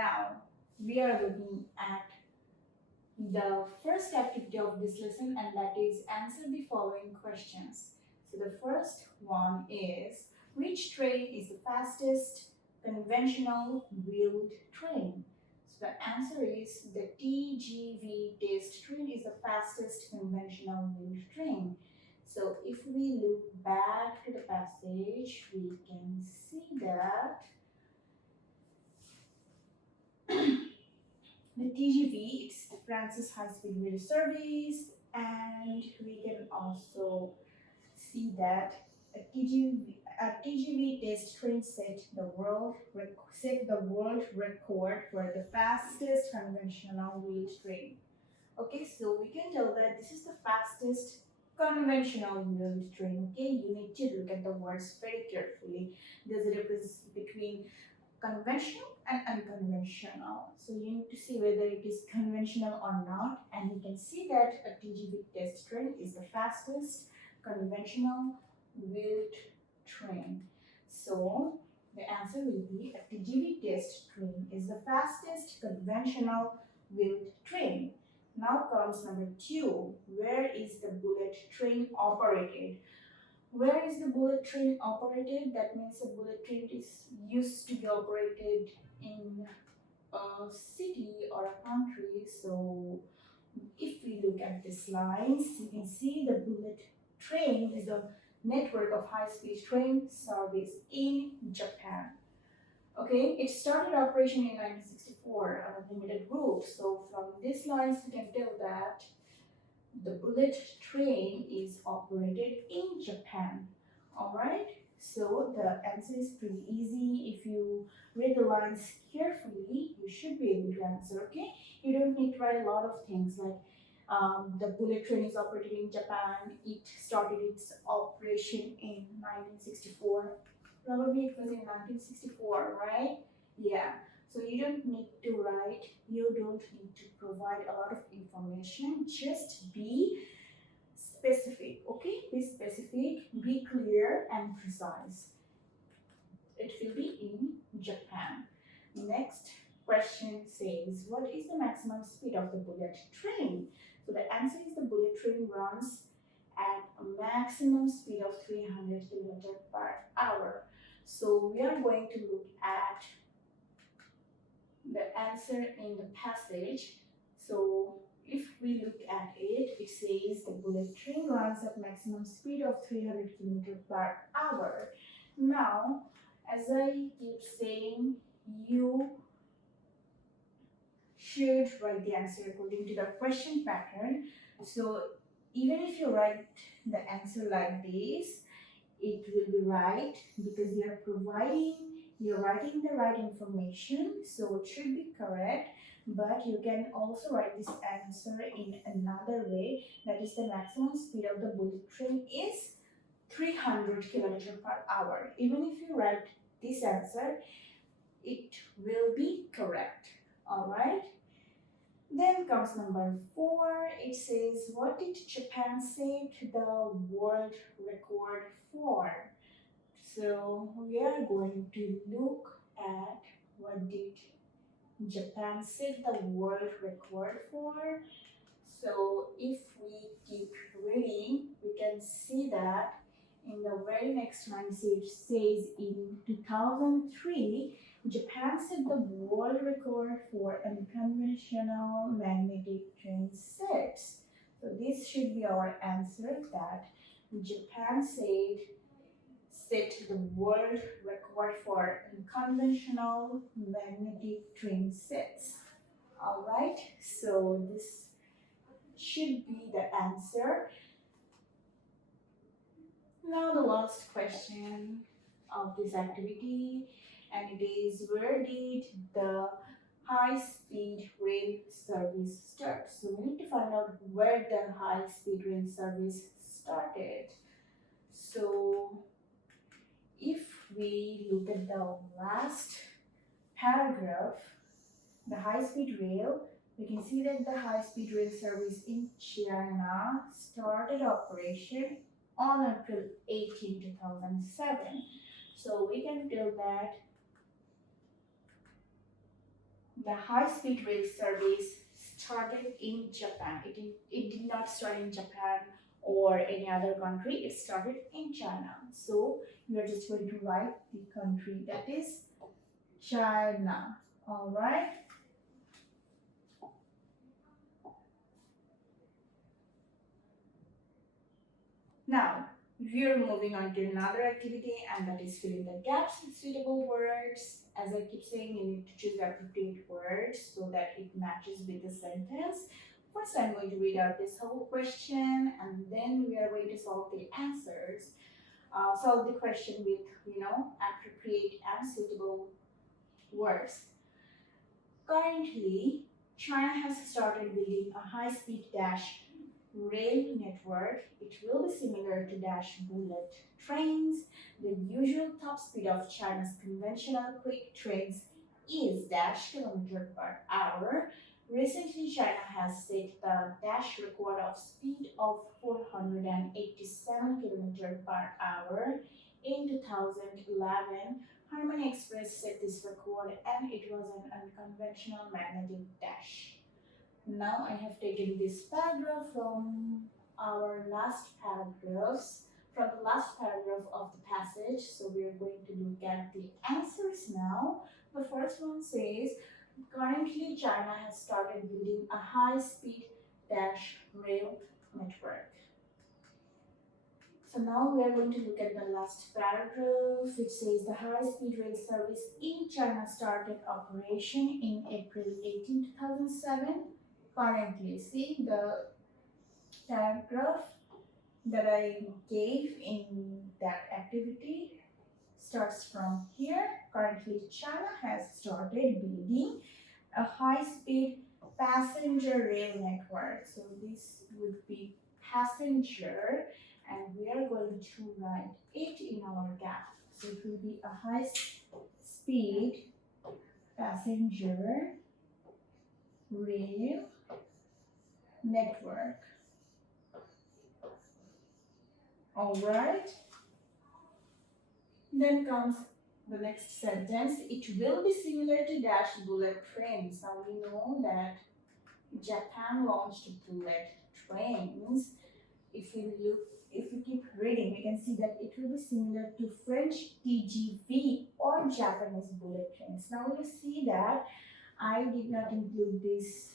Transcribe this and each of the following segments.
now we are looking at the first activity of this lesson, and that is answer the following questions. So the first one is, which train is the fastest conventional wheeled train? So the answer is the TGV test train is the fastest conventional wheeled train. So if we look back to the passage, we can see that the TGV, it's the Francis High Speed Rail Service, and we can also see that a TGV test train set the world record for the fastest conventional wheeled train. Okay, so we can tell that this is the fastest conventional wheeled train. Okay, you need to look at the words very carefully. There's a difference between conventional and unconventional. So you need to see whether it is conventional or not, and you can see that a TGV test train is the fastest conventional wheeled train. So the answer will be a TGV test train is the fastest conventional wheeled train. Now comes number 2. Where is the bullet train operated? Where is the bullet train operated? That means a bullet train is used to be operated in a city or a country. So if we look at these lines, you can see the bullet train is a network of high-speed train service in Japan. Okay, it started operation in 1964 on a limited route. So from these lines, you can tell that the bullet train is operated in Japan. Alright, so the answer is pretty easy. If you read the lines carefully, you should be able to answer. Okay, you don't need to write a lot of things like the bullet train is operated in Japan. It started its operation in 1964. Probably it was in 1964, right? Yeah. So you don't need to write, you don't need to provide a lot of information, just be specific, okay? Be specific, be clear and precise. It will be in Japan. Next question says, what is the maximum speed of the bullet train? So the answer is the bullet train runs at a maximum speed of 300 km per hour. So we are going to look at the answer in the passage. So if we look at it, it says the bullet train runs at maximum speed of 300 km per hour. Now, as I keep saying, you should write the answer according to the question pattern. So even if you write the answer like this, it will be right because you're writing the right information, so it should be correct. But you can also write this answer in another way, that is the maximum speed of the bullet train is 300 km per hour. Even if you write this answer, it will be correct. Alright. Then comes number 4. It says, what did Japan set the world record for? So we are going to look at what did Japan set the world record for. So if we keep reading, we can see that in the very next line it says in 2003, Japan set the world record for unconventional magnetic train sets. So this should be our answer, that Japan set the world record for unconventional magnetic train sets. Alright, so this should be the answer. Now the last question of this activity, and it is, where did the high-speed rail service start? So we need to find out where the high-speed rail service started. So if we look at the last paragraph, the high-speed rail, we can see that the high-speed rail service in China started operation on April 18, 2007. So we can tell that the high-speed rail service started in Japan. It did not start in Japan or any other country. It started in China. So you are just going to write the country, that is China. All right. Now we are moving on to another activity, and that is filling the gaps with suitable words. As I keep saying, you need to choose appropriate words so that it matches with the sentence. First, I'm going to read out this whole question, and then we are going to solve the answers. Solve the question with, appropriate and suitable words. Currently, China has started building a high-speed dash rail network. It will be similar to dash bullet trains. The usual top speed of China's conventional quick trains is dash kilometer per hour. Recently, China has set the dash record of speed of 487 kilometer per hour in 2011. Harmony Express set this record, and it was an unconventional magnetic dash. Now I have taken this paragraph from our last paragraphs, from the last paragraph of the passage. So we are going to look at the answers now. The first one says, currently China has started building a high-speed dash rail network. So now we are going to look at the last paragraph, which says the high-speed rail service in China started operation in April 18, 2007. Currently, see the paragraph that I gave in that activity starts from here. Currently, China has started building a high-speed passenger rail network. So this would be passenger, and we are going to write it in our gap. So it will be a high-speed passenger rail network. All right. Then comes the next sentence. It will be similar to dash bullet trains. Now we know that Japan launched bullet trains. If you keep reading, we can see that it will be similar to French TGV or Japanese bullet trains. Now you see that I did not include this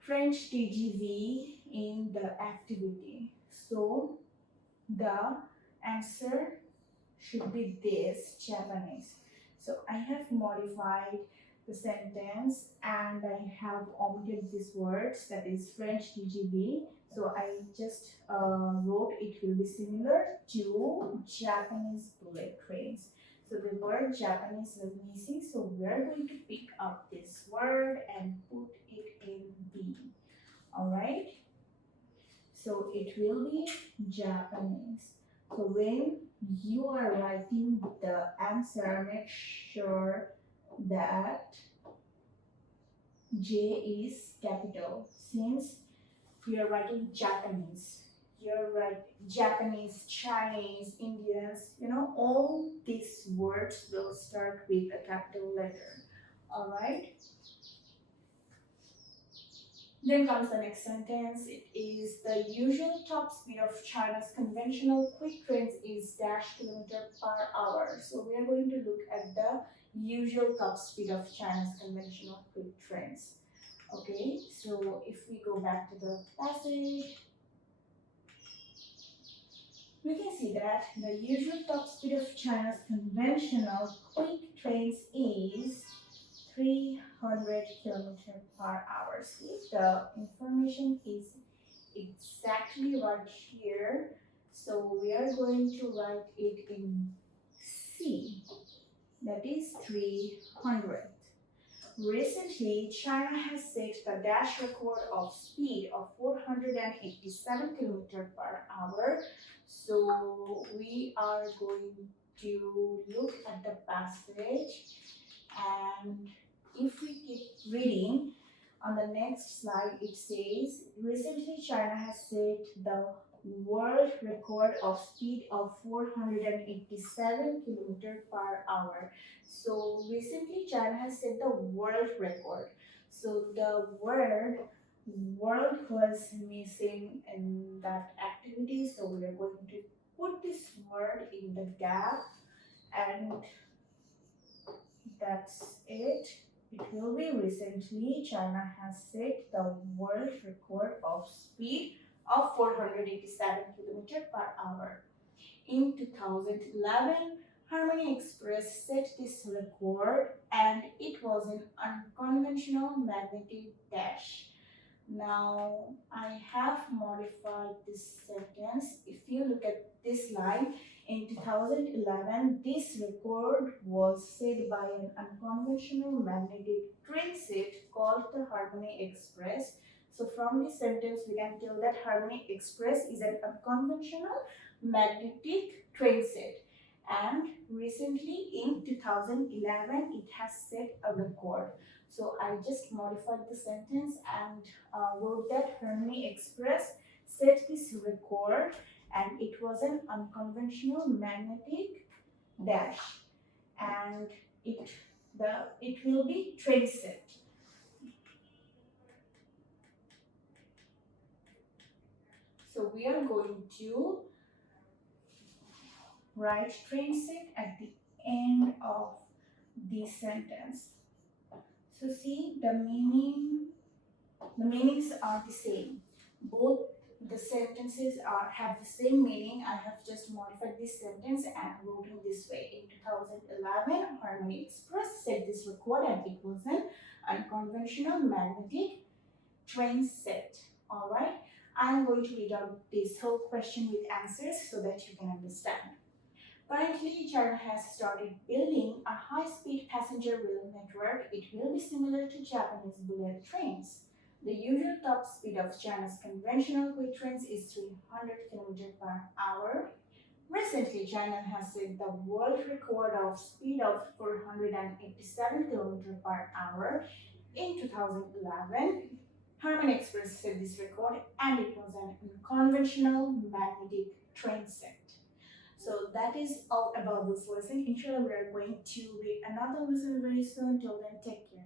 French TGV in the activity. So the answer should be this, Japanese. So I have modified the sentence and I have omitted these words, that is French TGV. So I just wrote it will be similar to Japanese bullet trains. So the word Japanese was missing, so we are going to pick up this word and put it in B. All right. So it will be Japanese. So when you are writing the answer, make sure that J is capital. Since you are writing Japanese, you're right, Japanese, Chinese, Indians, all these words will start with a capital letter. All right. Then comes the next sentence. It is the usual top speed of China's conventional quick trains is dash kilometer per hour. So we are going to look at the usual top speed of China's conventional quick trains. Okay, so if we go back to the passage, we can see that the usual top speed of China's conventional quick trains is 300 km per hour. See, the information is exactly right here. So we are going to write it in C, that is 300. Recently, China has set the dash record of speed of 487 km per hour. So we are going to look at the passage, and if we keep reading, on the next slide it says, recently China has set the world record of speed of 487 kilometer per hour. So recently China has set the world record. So the word world was missing in that activity. So we are going to put this word in the gap, and that's it. It will be recently China has set the world record of speed of 487 kilometer per hour. In 2011, Harmony Express set this record and it was an unconventional magnetic dash. Now I have modified this sentence. If you look at this line, in 2011, this record was set by an unconventional magnetic train set called the Harmony Express. So from this sentence, we can tell that Harmony Express is an unconventional magnetic train set. And recently in 2011, it has set a record. So I just modified the sentence and wrote that Harmony Express set this record and it was an unconventional magnetic dash, and it will be train set. So we are going to write train set at the end of the sentence. So see, the meanings are the same. Both the sentences have the same meaning. I have just modified this sentence and wrote in this way. In 2011, Harmony Express set this record and it was an unconventional magnetic train set. Alright, I'm going to read out this whole question with answers so that you can understand. Currently, China has started building a high-speed passenger rail network. It will be similar to Japanese bullet trains. The usual top speed of China's conventional quick trains is 300 km per hour. Recently, China has set the world record of speed of 487 km per hour. In 2011, Harmony Express set this record and it was an unconventional magnetic train set. So that is all about this lesson. Inshallah, we are going to read another lesson very soon. Till then, take care.